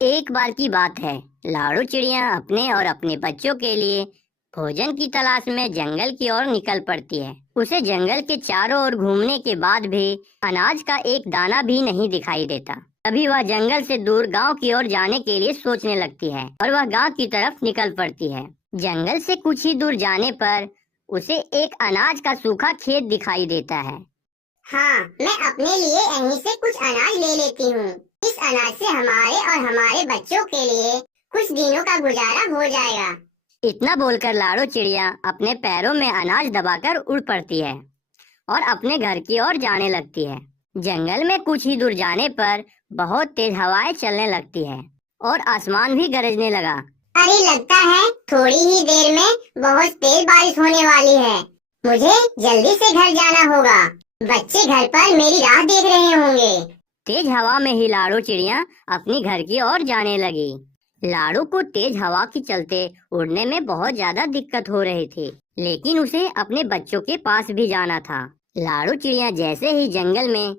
एक बार की बात है। लाड़ू चिड़िया अपने और अपने बच्चों के लिए भोजन की तलाश में जंगल की ओर निकल पड़ती है। उसे जंगल के चारों ओर घूमने के बाद भी अनाज का एक दाना भी नहीं दिखाई देता। तभी वह जंगल से दूर गांव की ओर जाने के लिए सोचने लगती है और वह गांव की तरफ निकल पड़ती है। जंगल से कुछ ही दूर जाने पर उसे एक अनाज का सूखा खेत दिखाई देता है। हाँ, मैं अपने लिए यहीं से कुछ अनाज ले लेती हूँ। इस अनाज से हमारे और हमारे बच्चों के लिए कुछ दिनों का गुजारा हो जाएगा। इतना बोलकर लाड़ू चिड़िया अपने पैरों में अनाज दबाकर उड़ पड़ती है और अपने घर की ओर जाने लगती है। जंगल में कुछ ही दूर जाने पर बहुत तेज हवाएं चलने लगती है और आसमान भी गरजने लगा। अरे, लगता है थोड़ी ही देर में बहुत तेज बारिश होने वाली है। मुझे जल्दी से घर जाना होगा। बच्चे घर पर मेरी राह देख रहे होंगे। तेज हवा में ही लाड़ू चिड़िया अपनी घर की ओर जाने लगी। लाड़ू को तेज हवा के चलते उड़ने में बहुत ज्यादा दिक्कत हो रही थी, लेकिन उसे अपने बच्चों के पास भी जाना था। लाड़ू चिड़िया जैसे ही जंगल में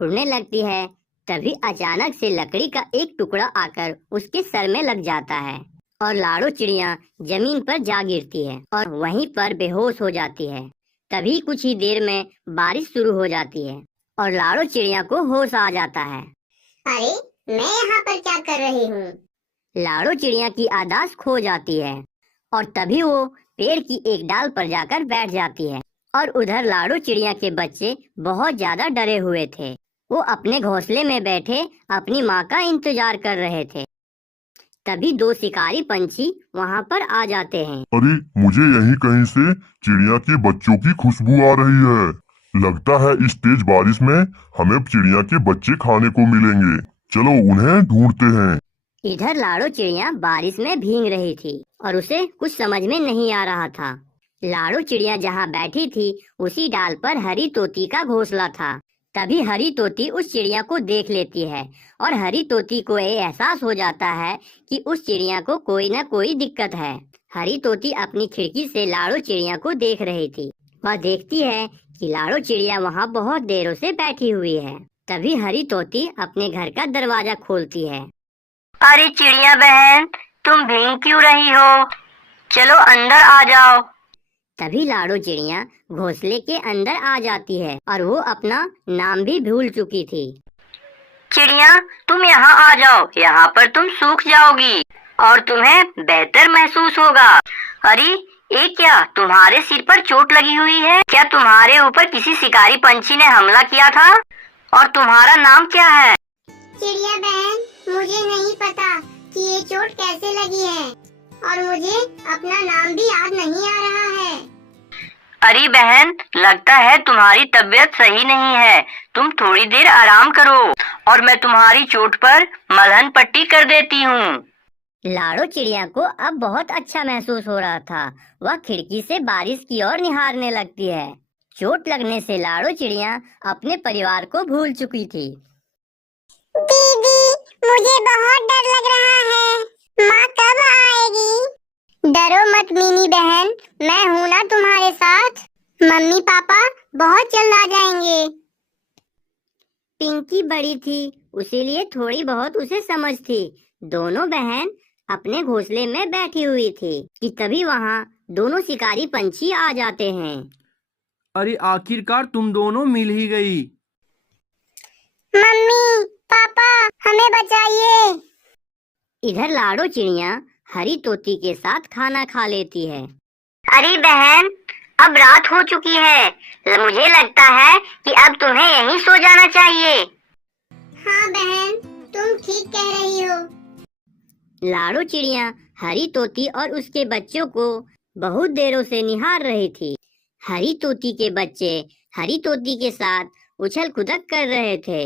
उड़ने लगती है, तभी अचानक से लकड़ी का एक टुकड़ा आकर उसके सर में लग जाता है और लाड़ू चिड़िया जमीन पर जा गिरती है और वहीं पर बेहोश हो जाती है। तभी कुछ ही देर में बारिश शुरू हो जाती है और लाड़ू चिड़िया को होश आ जाता है। अरे, मैं यहाँ पर क्या कर रही हूँ? लाड़ू चिड़िया की याददाश्त खो जाती है और तभी वो पेड़ की एक डाल पर जाकर बैठ जाती है और उधर लाड़ू चिड़िया के बच्चे बहुत ज्यादा डरे हुए थे। वो अपने घोंसले में बैठे अपनी माँ का इंतजार कर रहे थे। तभी दो शिकारी पंछी वहाँ पर आ जाते हैं। अरे, मुझे यहीं कहीं से चिड़िया के बच्चों की खुशबू आ रही है। लगता है इस तेज बारिश में हमें चिड़िया के बच्चे खाने को मिलेंगे। चलो उन्हें ढूंढते हैं। इधर लाड़ू चिड़िया बारिश में भीग रही थी और उसे कुछ समझ में नहीं आ रहा था। लाड़ू चिड़िया जहाँ बैठी थी उसी डाल पर हरी तोती का घोंसला था। तभी हरी तोती उस चिड़िया को देख लेती है और हरी तोती को ये एहसास हो जाता है कि उस चिड़िया को कोई न कोई दिक्कत है। हरी तोती अपनी खिड़की से लाड़ू चिड़िया को देख रही थी। वह देखती है कि लाड़ू चिड़िया वहाँ बहुत देरों से बैठी हुई है। तभी हरी तोती अपने घर का दरवाजा खोलती है। अरे चिड़िया बहन, तुम भीग क्यों रही हो? चलो अंदर आ जाओ। तभी लाड़ू चिड़िया घोंसले के अंदर आ जाती है और वो अपना नाम भी भूल चुकी थी। चिड़िया, तुम यहाँ आ जाओ, यहाँ पर तुम सूख जाओगी और तुम्हें बेहतर महसूस होगा। अरे, ये क्या, तुम्हारे सिर पर चोट लगी हुई है? क्या तुम्हारे ऊपर किसी शिकारी पंछी ने हमला किया था? और तुम्हारा नाम क्या है? चिड़िया बहन, मुझे नहीं पता कि ये चोट कैसे लगी है और मुझे अपना नाम भी याद नहीं आ रहा है। अरे बहन, लगता है तुम्हारी तबीयत सही नहीं है। तुम थोड़ी देर आराम करो और मैं तुम्हारी चोट पर मलहम पट्टी कर देती हूँ। लाड़ू चिड़िया को अब बहुत अच्छा महसूस हो रहा था। वह खिड़की से बारिश की ओर निहारने लगती है। चोट लगने से लाड़ू चिड़िया अपने परिवार को भूल चुकी थी। दीदी, मुझे बहुत डर लग रहा है। माँ कब आएगी? डरो मत मिनी बहन, मैं हूँ ना तुम्हारे साथ। मम्मी पापा बहुत जल्द आ जाएंगे। पिंकी बड़ी थी, इसीलिए थोड़ी बहुत उसे समझ थी। दोनों बहन अपने घोंसले में बैठी हुई थी कि तभी वहाँ दोनों शिकारी पंछी आ जाते हैं। अरे आखिरकार तुम दोनों मिल ही गई। मम्मी पापा, हमें बचाइए। इधर लाड़ू चिड़िया हरी तोती के साथ खाना खा लेती है। अरे बहन, अब रात हो चुकी है। मुझे लगता है कि अब तुम्हें यहीं सो जाना चाहिए। हाँ बहन, तुम ठीक कह रही हो। लाड़ू चिड़िया हरी तोती और उसके बच्चों को बहुत देरों से निहार रही थी। हरी तोती के बच्चे हरी तोती के साथ उछल कूदक कर रहे थे।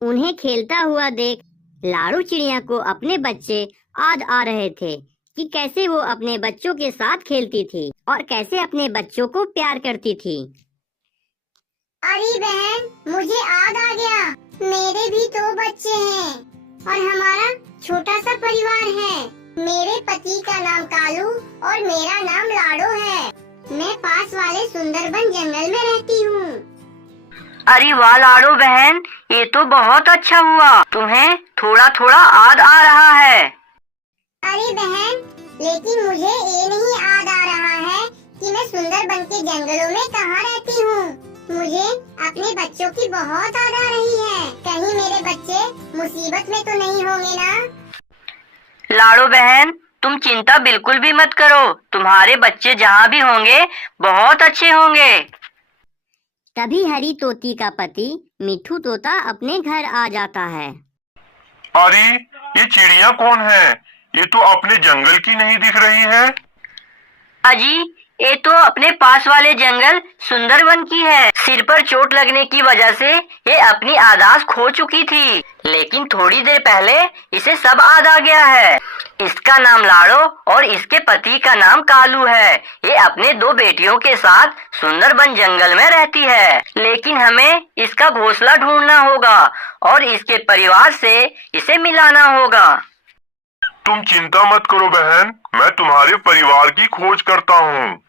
उन्हें खेलता हुआ देख लाड़ू चिड़िया को अपने बच्चे याद आ रहे थे कि कैसे वो अपने बच्चों के साथ खेलती थी और कैसे अपने बच्चों को प्यार करती थी। अरे बहन, मुझे याद आ गया, मेरे भी 2 बच्चे हैं और हमारा छोटा सा परिवार है। मेरे पति का नाम कालू और मेरा नाम लाड़ो है। मैं पास वाले सुंदरबन जंगल में रहती हूँ। अरे वाह लाड़ो बहन, ये तो बहुत अच्छा हुआ। तुम्हें थोड़ा थोड़ा याद आ रहा सुंदर बन के जंगलों में कहाँ रहती हूँ। मुझे अपने बच्चों की बहुत याद आ रही है। कहीं मेरे बच्चे मुसीबत में तो नहीं होंगे ना? लाडो बहन, तुम चिंता बिल्कुल भी मत करो। तुम्हारे बच्चे जहाँ भी होंगे बहुत अच्छे होंगे। तभी हरी तोती का पति मिठू तोता अपने घर आ जाता है। अरे ये चिड़िया कौन है? ये तो अपने जंगल की नहीं दिख रही है। अजी, ये तो अपने पास वाले जंगल सुंदरबन की है। सिर पर चोट लगने की वजह से ये अपनी याददाश्त खो चुकी थी, लेकिन थोड़ी देर पहले इसे सब याद आ गया है। इसका नाम लाडो और इसके पति का नाम कालू है। ये अपने 2 बेटियों के साथ सुंदरबन जंगल में रहती है, लेकिन हमें इसका घोंसला ढूंढना होगा और इसके परिवार से इसे मिलाना होगा। तुम चिंता मत करो बहन, मैं तुम्हारे परिवार की खोज करता हूँ।